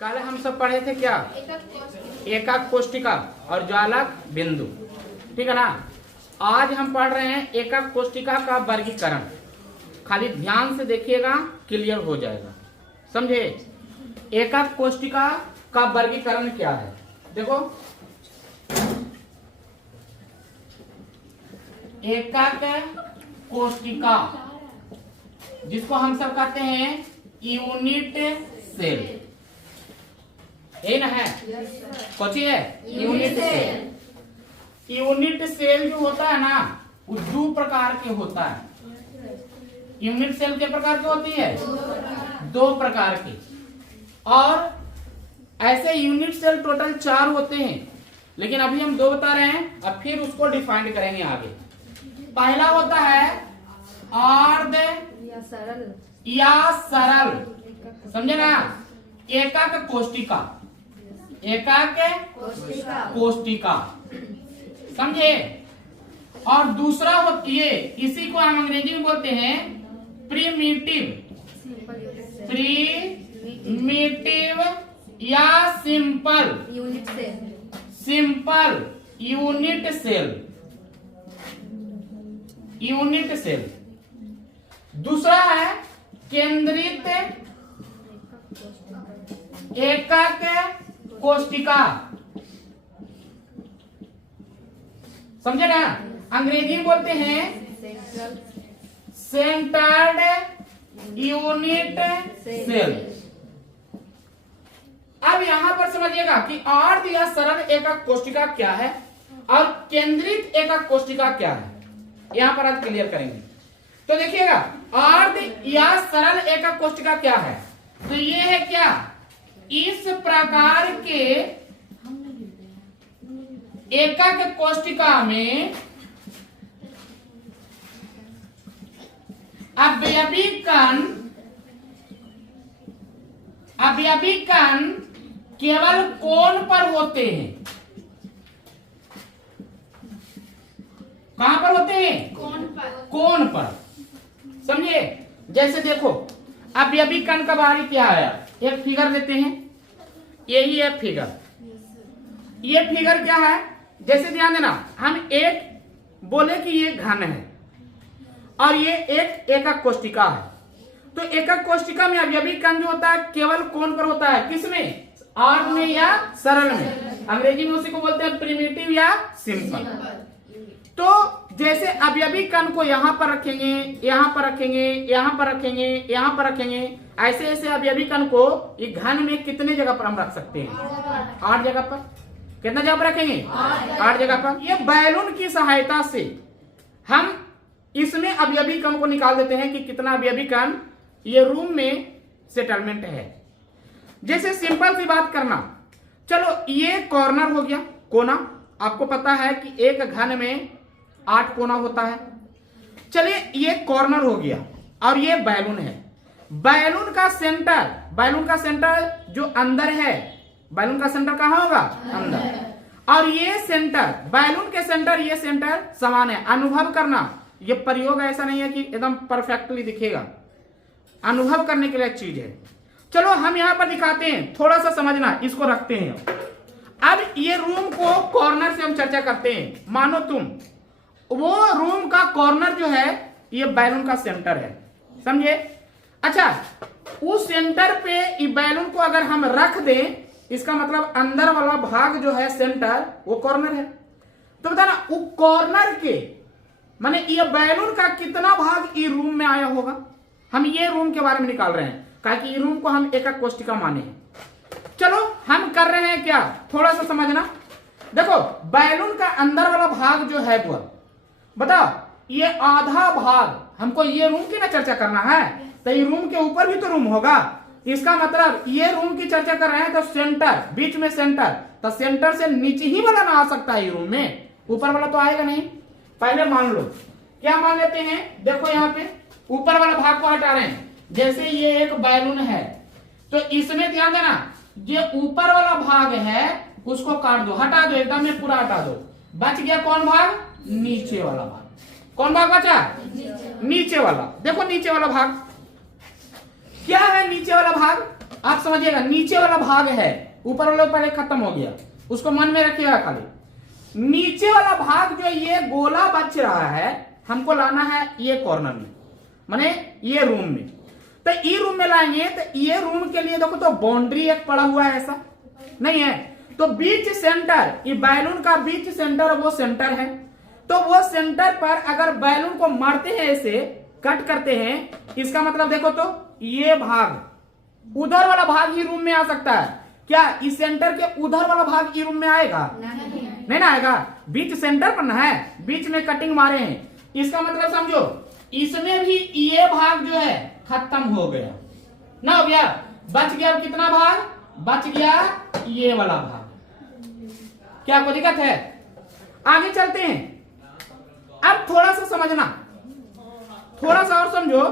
कल हम सब पढ़े थे क्या? एकक कोष्टिका और ज्वालक बिंदु, ठीक है ना। आज हम पढ़ रहे हैं एकक कोष्टिका का वर्गीकरण। खाली ध्यान से देखिएगा, क्लियर हो जाएगा, समझे। एकक कोष्टिका का वर्गीकरण क्या है? देखो, एकक कोष्टिका जिसको हम सब कहते हैं यूनिट सेल, यही ना है? कौन सी है? Unit cell. यूनिट सेल जो होता है ना, वो दो प्रकार के होता है। यूनिट सेल के प्रकार की होती है? दो प्रकार की। और ऐसे यूनिट सेल टोटल 4 होते हैं, लेकिन अभी हम 2 बता रहे हैं, अब फिर उसको डिफाइन करेंगे आगे। पहला होता है अर्ध या सरल, समझे ना, एकक कोष्टिका, एकक कोष्टिका, समझे। और दूसरा होती है, इसी को हम अंग्रेजी में बोलते हैं प्रिमिटिव, प्रिमिटिव या simple unit cell, unit cell. दूसरा है केंद्रित एकक कोष्टिका, समझे ना, अंग्रेजी में बोलते हैं सेंटर्ड यूनिट सेल। अब यहां पर समझिएगा कि अर्ध या सरल एकक कोष्टिका क्या है और केंद्रित एकक कोष्टिका क्या है, यहां पर आज क्लियर करेंगे। तो देखिएगा, अर्ध या सरल एकक कोष्टिका क्या है, तो ये है क्या, इस प्रकार के एकक कोष्टिका में अवयवी कण केवल कोण पर होते हैं। कहां पर होते हैं? कोण पर, समझिए। जैसे देखो, अवयवी कण का बाहरी क्या है, एक फिगर लेते हैं, यही है फिगर। ये फिगर क्या है, जैसे ध्यान देना, हम एक बोले कि ये घन है और ये एक एकक कोष्टिका है। तो एकक कोष्टिका में अवयवी कण जो होता है केवल कोण पर होता है, किसमें? अर्ध में या सरल में। अंग्रेजी में उसी को बोलते हैं प्रिमिटिव या सिंपल। तो जैसे अवयवी कण को यहां पर रखेंगे, यहां पर रखेंगे, यहां पर रखेंगे, यहां पर रखेंगे, ऐसे ऐसे अवयवी कण को ये घन में कितने जगह पर हम रख सकते हैं? 8 जगह पर। कितना जगह पर रखेंगे? 8 जगह पर। ये बैलून की सहायता से हम इसमें अवयवी कण को निकाल देते हैं कि कितना अवयवी कण ये रूम में सेटलमेंट है। जैसे सिंपल सी बात करना, चलो ये कॉर्नर हो गया, कोना। आपको पता है कि एक घन में 8 कोना होता है। चलिए, ये कॉर्नर हो गया और ये बैलून है। बैलून का सेंटर जो अंदर है, बैलून का सेंटर कहां होगा? अंदर। और ये सेंटर, बैलून के सेंटर, ये सेंटर समान है। अनुभव करना, ये प्रयोग ऐसा नहीं है कि एकदम परफेक्टली दिखेगा, अनुभव करने के लिए चीज है। चलो हम यहां पर दिखाते हैं, थोड़ा सा समझना, इसको रखते हैं। अब ये रूम को कॉर्नर से हम चर्चा करते हैं। मानो तुम, वो रूम का कॉर्नर जो है ये बैलून का सेंटर है, समझे। अच्छा, उस सेंटर पे ये बैलून को अगर हम रख दें, इसका मतलब अंदर वाला भाग जो है सेंटर, वो कॉर्नर है। तो बताना, वो कॉर्नर के माने ये बैलून का कितना भाग ये रूम में आया होगा। हम ये रूम के बारे में निकाल रहे हैं, ताकि ये रूम को हम एकक कोष्टिका माने हैं। चलो हम कर रहे हैं क्या, थोड़ा सा समझना। देखो, बैलून का अंदर वाला भाग जो है वो बताओ, ये आधा भाग हमको ये रूम की ना चर्चा करना है, तो ये रूम के ऊपर भी तो रूम होगा। इसका मतलब ये रूम की चर्चा कर रहे हैं, तो सेंटर, बीच में सेंटर, तो सेंटर से नीचे ही वाला ना आ सकता है ये रूम में, ऊपर वाला तो आएगा नहीं। पहले मान लो, क्या मान लेते हैं, देखो यहाँ पे ऊपर वाला भाग को हटा रहे हैं। जैसे ये एक बैलून है, तो इसमें ध्यान देना, ये ऊपर वाला भाग है उसको काट दो, हटा दो, एकदम में पूरा हटा दो। बच गया कौन भाग? नीचे वाला भाग। कौन भाग बचा? नीचे वाला। देखो नीचे वाला भाग क्या है, नीचे वाला भाग आप समझिएगा, नीचे वाला भाग है, ऊपर वाला पहले खत्म हो गया, उसको मन में रखिएगा खाली। नीचे वाला भाग जो ये गोला बच रहा है, हमको लाना है ये कॉर्नर में, माने ये रूम में। तो ये रूम में लाएंगे तो ये रूम के लिए देखो तो बाउंड्री एक पड़ा हुआ है, ऐसा नहीं है, तो बीच सेंटर, ये बैलून का बीच सेंटर वो सेंटर है, तो वो सेंटर पर अगर बैलून को मारते हैं, ऐसे कट करते हैं, इसका मतलब देखो तो ये भाग, उधर वाला भाग ही रूम में आ सकता है क्या? इस सेंटर के उधर वाला भाग ही रूम में आएगा? नहीं ना आएगा, बीच सेंटर पर ना है, बीच में कटिंग मारे हैं, इसका मतलब समझो इसमें भी ये भाग जो है खत्म हो गया ना, हो गया, बच गया कितना भाग? बच गया ये वाला भाग। क्या कोई दिक्कत है? आगे चलते हैं। अब थोड़ा सा समझना, थोड़ा सा और समझो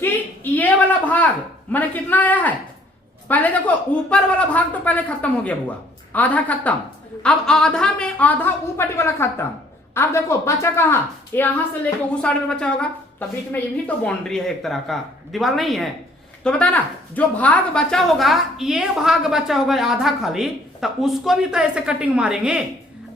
कि ये वाला भाग माने कितना आया है। पहले देखो ऊपर वाला भाग तो पहले खत्म हो गया बुआ, आधा खत्म, अब आधा में आधा ऊपर वाला खत्म। अब देखो बचा कहां? यहां से लेके उस साइड में बचा होगा, तब बीच में ये भी तो बाउंड्री है, एक तरह का दीवार नहीं है, तो बता ना, जो भाग बचा होगा, ये भाग बचा होगा आधा खाली, तो उसको भी तो ऐसे कटिंग मारेंगे।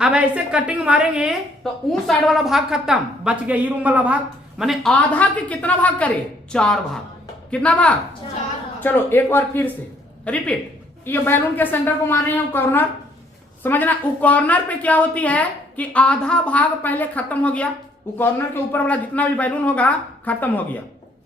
अब ऐसे कटिंग मारेंगे तो उस साइड वाला भाग खत्म, बच गया ये रूम वाला भाग, माने आधा के कितना भाग करे? 4 भाग। कितना भाग? 4। चलो एक बार फिर से रिपीट। ये बैलून के सेंटर को माने हैं कॉर्नर, समझना, वो कॉर्नर पे क्या होती है कि आधा भाग पहले खत्म हो गया, वो कॉर्नर के ऊपर वाला जितना भी बैलून होगा खत्म हो गया,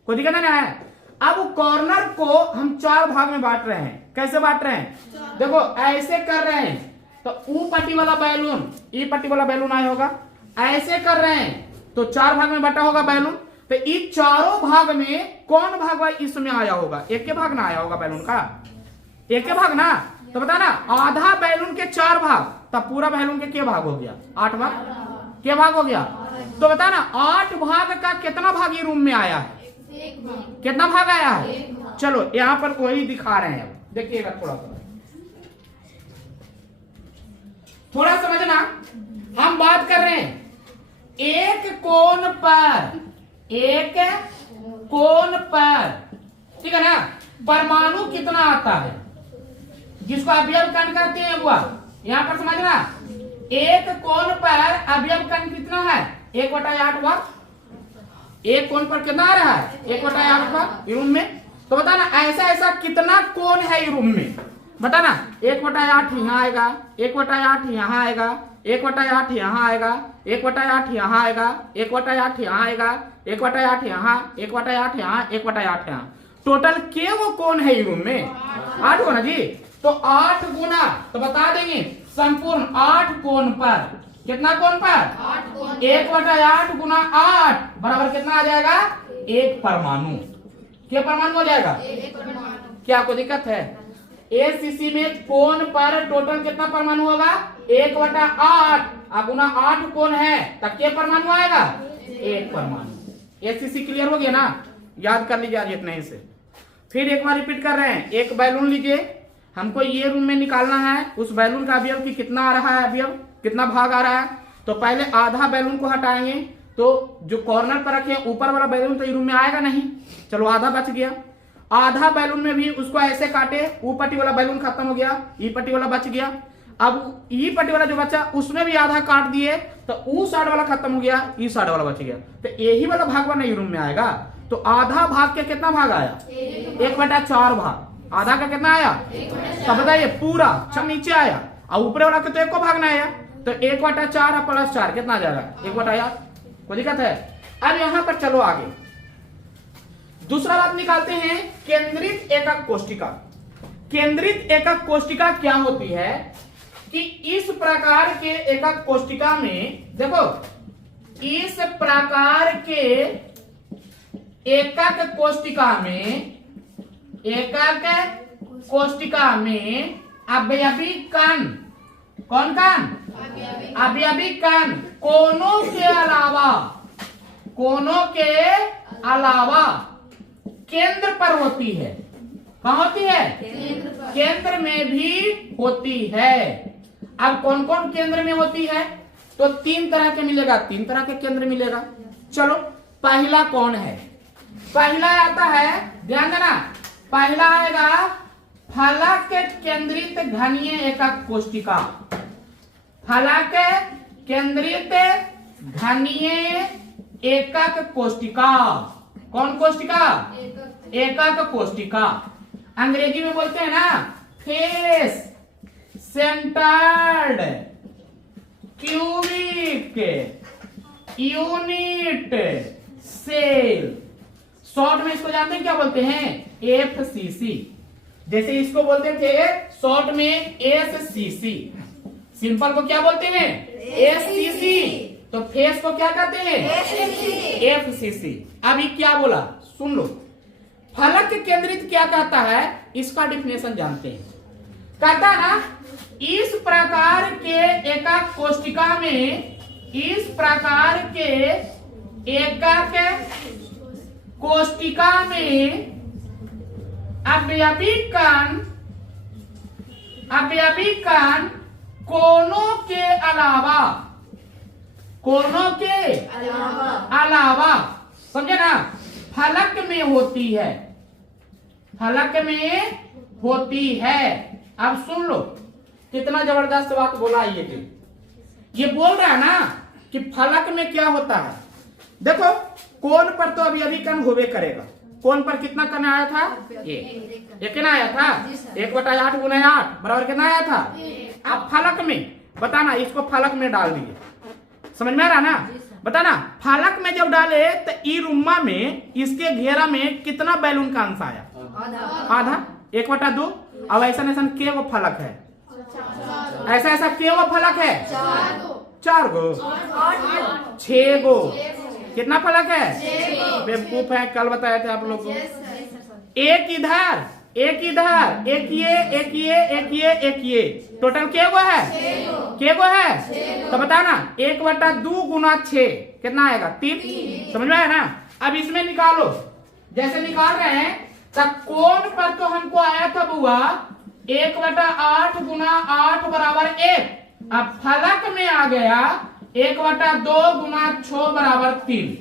कोई दिक्कत नहीं है। अब कॉर्नर को हम 4 भाग में बांट रहे हैं। कैसे बांट रहे हैं? देखो ऐसे कर रहे हैं तो ऊ पट्टी वाला बैलून, ई पट्टी वाला बैलून आया होगा, ऐसे कर रहे हैं तो 4 भाग में बटा होगा बैलून, तो इस चारों भाग में कौन भाग इसमें आया होगा? एक के भाग ना आया होगा बैलून का, एक के भाग ना, तो बता ना, आधा बैलून के 4 भाग, तब पूरा बैलून के भाग हो गया? 8 भाग के भाग हो गया। तो बता ना 8 भाग का कितना भाग ये रूम में आया है? कितना भाग आया है? चलो यहाँ पर वही दिखा रहे हैं, देखिएगा थोड़ा समझना। हम बात कर रहे हैं एक कोण पर, एक कोण पर, ठीक है ना, परमाणु कितना आता है, जिसको अवयव कण कहते हैं बुआ। यहाँ पर समझना, एक कोण पर अवयव कण कितना है? 1/8 भाग। एक कोण पर कितना आ रहा है? 1/8 भाग रूम में। तो बताना ऐसा ऐसा कितना कोण है रूम में, बताना। 1/8 यहाँ आएगा, 1/8 यहाँ आएगा, 1/8 यहाँ आएगा, 1/8 यहाँ आएगा, 1/8 यहाँ आएगा, 1/8 यहाँ, 1/8 यहाँ, 1/8 यहाँ। टोटल के वो कोण है रूम में? 8 को ना जी। तो 8 गुना, तो बता देंगे संपूर्ण 8 कोण पर, कितना कोण पर? 8 कोण। 1/8 गुना 8 बराबर कितना आ जाएगा? 1 परमाणु। क्या परमाणु हो जाएगा? 1 परमाणु। क्या कोई दिक्कत है? एसीसी में कोण पर टोटल कितना परमाणु होगा? 1/8 गुना 8 कोण है, तब क्या परमाणु आएगा? 1 परमाणु। एसीसी क्लियर हो गया ना? याद कर लीजिए आज इतने ही से। फिर एक बार रिपीट कर रहे हैं, एक बैलून लीजिए, हमको ये रूम में निकालना है, उस बैलून का अवयव की कितना आ रहा है, अवयव कितना भाग आ रहा है। तो पहले आधा बैलून को हटाएंगे, तो जो कॉर्नर पर रखे ऊपर वाला बैलून तो ये रूम में आएगा नहीं, चलो आधा बच गया। आधा बैलून में भी उसको ऐसे काटे, ऊ पट्टी वाला बैलून खत्म हो गया, ई पट्टी वाला बच गया। अब ई पट्टी वाला जो बचा उसमें भी आधा काट दिए, तो ऊ साइड वाला खत्म हो गया, ई साइड वाला बच गया, तो यही वाला भाग नहीं रूम में आएगा। तो आधा भाग के कितना भाग आया? 1/4 भाग। आधा का कितना आया? तब बताइए पूरा अच्छा नीचे आया, और ऊपर वाला के तो 1 को भागना आया, तो 1/4 + 4 कितना आ जाएगा? 1/8। कोई दिक्कत है? अब यहाँ पर चलो आगे दूसरा बात निकालते हैं, केंद्रित एकक कोष्टिका। केंद्रित एकक कोष्टिका क्या होती है कि इस प्रकार के एकक कोष्टिका में, देखो इस प्रकार के एकक कोष्टिका में, एकक कोष्टिका में अवयवी कण, कौन कण? अवयवी कण कोनों के अलावा, कोनों के अलावा केंद्र पर होती है। कहां होती है? केंद्र में भी होती है। अब कौन कौन केंद्र में होती है? तो 3 तरह के मिलेगा, 3 तरह के केंद्र मिलेगा। चलो पहला कौन है? पहला आता है, ध्यान देना, पहला आएगा फलक केंद्रित घनीय एकक कोष्टिका। फलक केंद्रित घनीय एकक कोष्टिका। कौन कोष्टिका? एकक कोष्टिका। अंग्रेजी में बोलते हैं ना face centered cubic unit cell. Short में इसको जानते हैं क्या बोलते हैं? एफसीसी। जैसे इसको बोलते थे शॉर्ट में एससीसी, सिंपल को क्या बोलते हैं? एससीसी। तो फेस को क्या कहते हैं? एफसीसी। अभी क्या बोला सुन लो। फलक केंद्रित क्या कहता है इसका डिफिनेशन जानते हैं। कहता ना इस प्रकार के एकक कोष्टिका में, इस प्रकार के एकक कोष्टिका में अवयवी कण कोनों के अलावा समझे ना फलक में होती है, फलक में होती है। अब सुन लो कितना जबरदस्त बात बोला ये बोल रहा है ना कि फलक में क्या होता है। देखो कोण पर तो अवयवी कण होबे करेगा। कोण पर कितना कण आया था? एक कितना आया था? 1/8 × 8 बराबर कितना आया था? अब फलक में बताना, इसको फलक में डाल दिए, समझ में आ रहा ना? बताना फलक में जब डाले तो ई रुम्मा में इसके घेरा में कितना बैलून का अंश आया? आधा 1/2। अब ऐसा के वो फलक है, ऐसा के वो फलक है? 4 गो 6 गो। कितना फलक है? बेवकूफ है, कल बताए थे आप लोग को। एक इधर एक इधर, एक ये टोटल क्या गो है? क्या गो है? तो बताना 1/2 × 6 कितना आएगा? 3। समझ में आया ना? अब इसमें निकालो, जैसे निकाल रहे हैं तब कोण पर तो हमको आया था बुआ 1/8 × 8 बराबर 1। अब फलक में आ गया 1/2 × 6 बराबर 3।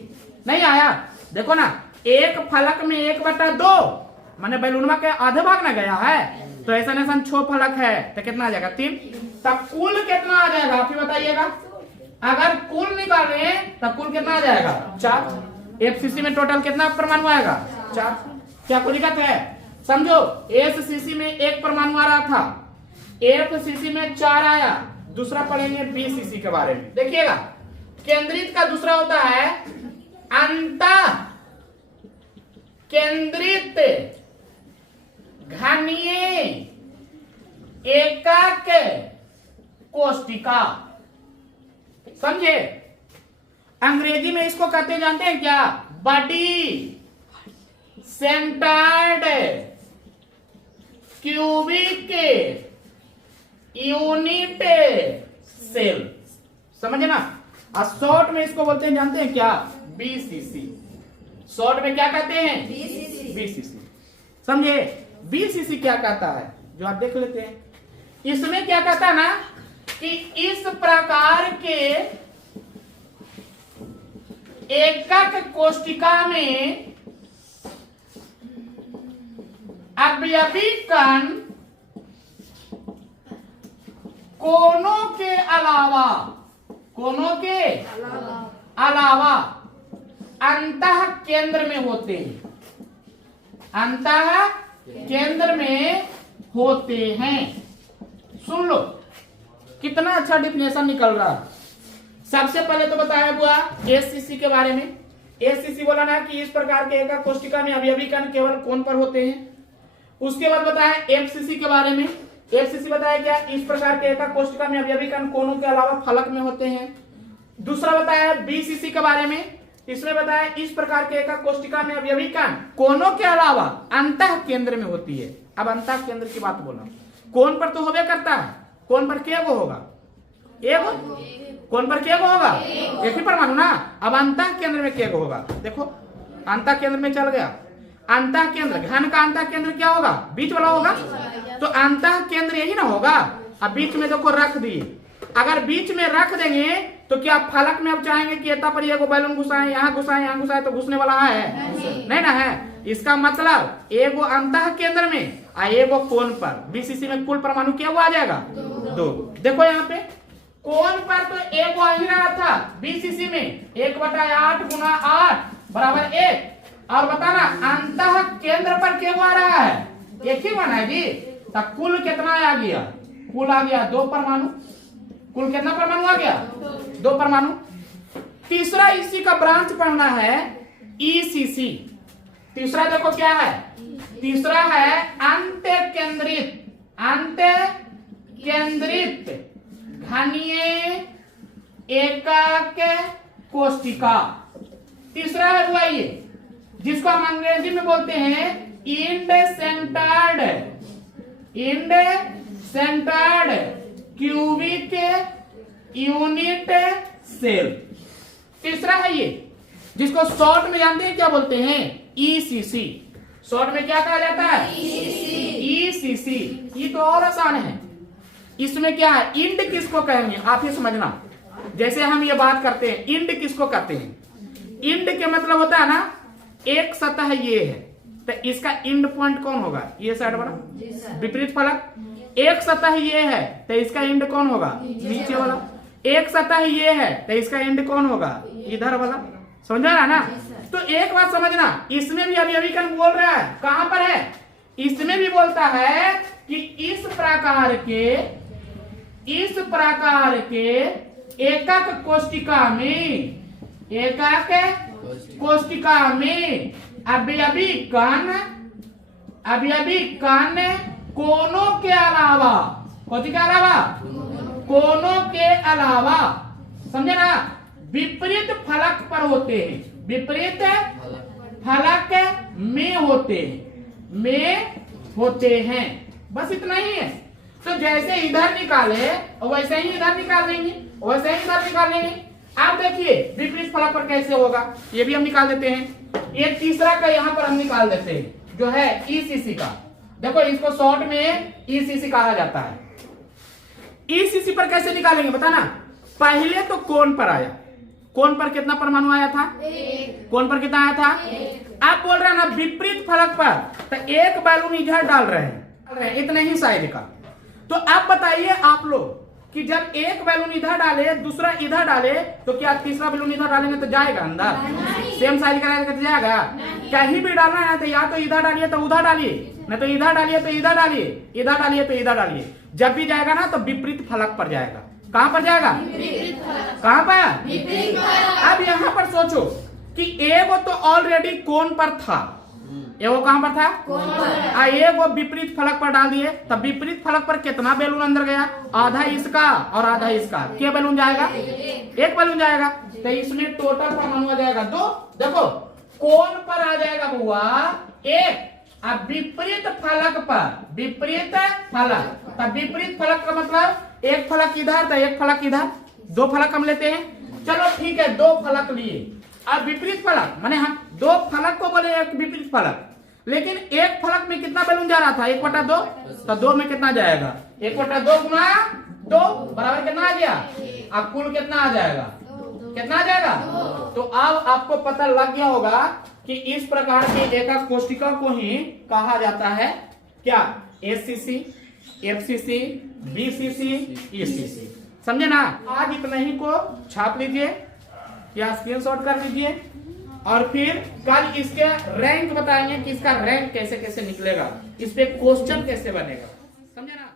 नहीं आया? देखो ना एक फलक में 1/2 माने बैलूनमा के आधे भाग ना गया है, तो ऐसा 6 फलक है तो कितना आ जाएगा? 3। तब कुल कितना आ जाएगा फिर बताइएगा? अगर कुल निकाले तब कुल कितना आ जाएगा? 4। एफसीसी में टोटल कितना परमाणु आएगा? 4। क्या कोई दिक्कत है? समझो एससीसी में 1 परमाणु आ रहा था, एफसीसी में 4 आया। दूसरा पढ़ेंगे बीसीसी के बारे में। देखिएगा केंद्रित का दूसरा होता है अंतः केंद्रित घनीय एकक कोष्टिका। समझे? अंग्रेजी में इसको कहते जानते हैं क्या? Body centered cubic unit cell. समझे ना? शॉर्ट में इसको बोलते हैं जानते हैं क्या? बीसीसी। शॉर्ट में क्या कहते हैं? बीसीसी। समझे? बीसीसी क्या कहता है जो आप देख लेते हैं। इसमें क्या कहता है ना कि इस प्रकार के एकक कोष्टिका में अवयवी कण कोनों के अलावा अंतः केंद्र में होते हैं, अंतः केंद्र में होते हैं। सुन लो कितना अच्छा डिफिनेशन निकल रहा है। सबसे पहले तो बताया हुआ एससीसी के बारे में। एससीसी बोला ना कि इस प्रकार के एकक कोष्टिका में अवयवी कण केवल कोण पर होते हैं। उसके बाद बताया एफसीसी के बारे में। एफसीसी बताया क्या? इस प्रकार के एकक कोष्टिका में अवयवी कण कोनों के अलावा फलक में होते हैं। दूसरा बताया बीसीसी के बारे में। इसमें बताया इस प्रकार के एकक कोष्टिका में अवयवी कण कोनों के अलावा अंतः केंद्र में होती है। अब अंतः केंद्र की बात बोला, कोण पर तो होबे करता है, कोण पर क्या होगा? एगो। कोण पर क्या होगा? एक ही परमाणु ना। अब अंतः केंद्र में क्या होगा? देखो अंतः केंद्र में चल गया। अंतः केंद्र घन का अंतः केंद्र क्या होगा? बीच वाला होगा। तो अंतः केंद्र यही ना होगा। अब बीच में देखो रख दिए। अगर बीच में रख देंगे तो क्या फलक में अब चाहेंगे कि एता पर एगो बैलून घुसाएं, यहाँ घुसाए तो घुसने वाला है? नहीं ना है। इसका मतलब एगो अंतः केंद्र में एगो कोण पर, बीसीसी में कुल परमाणु क्या हुआ आ जाएगा 2। देखो यहाँ पे कोण पर तो एक आ ही रहा था बीसीसी में, 1/8 गुना 8 बराबर 1। और बताना अंतः केंद्र पर क्या आ रहा है, एक ही बना है जी। तो कुल कितना आ गया, कुल आ गया 2 परमाणु। कुल कितना परमाणु आ गया 2 परमाणु। तीसरा इसी का ब्रांच पढ़ना है ईसीसी। तीसरा देखो क्या है, तीसरा है अंत केंद्रित घनीय एकक कोशिका। तीसरा है वो ये जिसको हम अंग्रेजी में बोलते हैं end centered cubic unit cell. तीसरा है ये जिसको शॉर्ट में जानते हैं क्या बोलते हैं, ईसीसी। शॉर्ट में क्या कहा जाता है, ईसीसी। ये तो और आसान है। इसमें क्या है, इंड किसको कहेंगे आप ही समझना। जैसे हम ये बात करते हैं इंड किसको कहते हैं, इंड के मतलब होता है ना एक सतह ये है तो इसका इंड पॉइंट कौन होगा, ये साइड वाला विपरीत फलक। एक सतह ये है तो इसका इंड कौन होगा, नीचे वाला। एक सतह ये है तो इसका इंड कौन होगा, इधर वाला। समझा रहा ना। तो एक बात समझना, इसमें भी अभी कौन बोल रहा है, कहां पर है, इसमें भी बोलता है कि इस प्रकार के एकक कोशिका में अवयवी कण कोनों के अलावा, कोनों के अलावा, समझे ना, विपरीत फलक पर होते हैं, विपरीत फलक में होते हैं। बस इतना ही है। तो जैसे इधर निकाले वैसे ही इधर निकाल लेंगे, वैसे ही इधर निकाल लेंगे। आप देखिए विपरीत फलक पर कैसे होगा, ये भी हम निकाल देते हैं। एक तीसरा का यहाँ पर हम निकाल देते हैं जो है ईसीसी का। देखो इसको शॉर्ट में ईसीसी कहा जाता है। ईसीसी पर कैसे निकालेंगे बताना। पहले तो कोण पर आया, कोण पर कितना परमाणु आया था, कोण पर कितना आया था। आप बोल रहे हैं ना विपरीत फलक पर, तो एक बैलून इधर डाल रहे हैं इतने ही साइज का। तो आप बताइए आप लोग कि जब एक बैलून इधर डाले दूसरा इधर डाले तो क्या तीसरा बैलून इधर डालेंगे तो जाएगा अंदर, सेम साइज का रहेगा तो जाएगा। कहीं भी डालना है तो या तो इधर डालिए तो उधर डालिए, नहीं तो इधर डालिए तो इधर डालिए, इधर डालिए तो इधर डालिए। जब भी जाएगा ना तो विपरीत फलक पर जाएगा। कहां पर जाएगा, कहां पर। अब यहाँ पर सोचो कि एगो तो ऑलरेडी कोण पर था, एगो कहां पर था, एगो विपरीत फलक पर डाल दिए। तब विपरीत फलक पर कितना बैलून अंदर गया, आधा इसका और आधा इसका। क्या बैलून जाएगा, एक बैलून जाएगा। तो इसमें टोटल परमाणु आ जाएगा 2। देखो कोण पर आ जाएगा बुआ 1, अब विपरीत फलक पर, विपरीत फलक, तब विपरीत फलक का मतलब एक फलक इधर तो एक फलक इधर, 2 फलक हम लेते हैं। चलो ठीक है 2 फलक लिए। अब विपरीत फलक माने हम 2 फलक को बोले एक विपरीत फलक, लेकिन एक फलक में कितना बैलून जा रहा था 1/2, तो 2 में कितना जाएगा 1/2 गुना 2 बराबर कितना आ गया। अब कुल कितना आ जाएगा, कितना आ जाएगा। तो अब आपको पता लग गया होगा कि इस प्रकार के एकक कोशिका को ही कहा जाता है क्या, एससीसी, एफसीसी, बीसीसी, ईसीसी। समझे ना। आज इतना ही को छाप लीजिए या स्क्रीनशॉट कर लीजिए और फिर कल इसके रैंक बताएंगे कि इसका रैंक कैसे कैसे निकलेगा, इस पे क्वेश्चन कैसे बनेगा। समझे ना।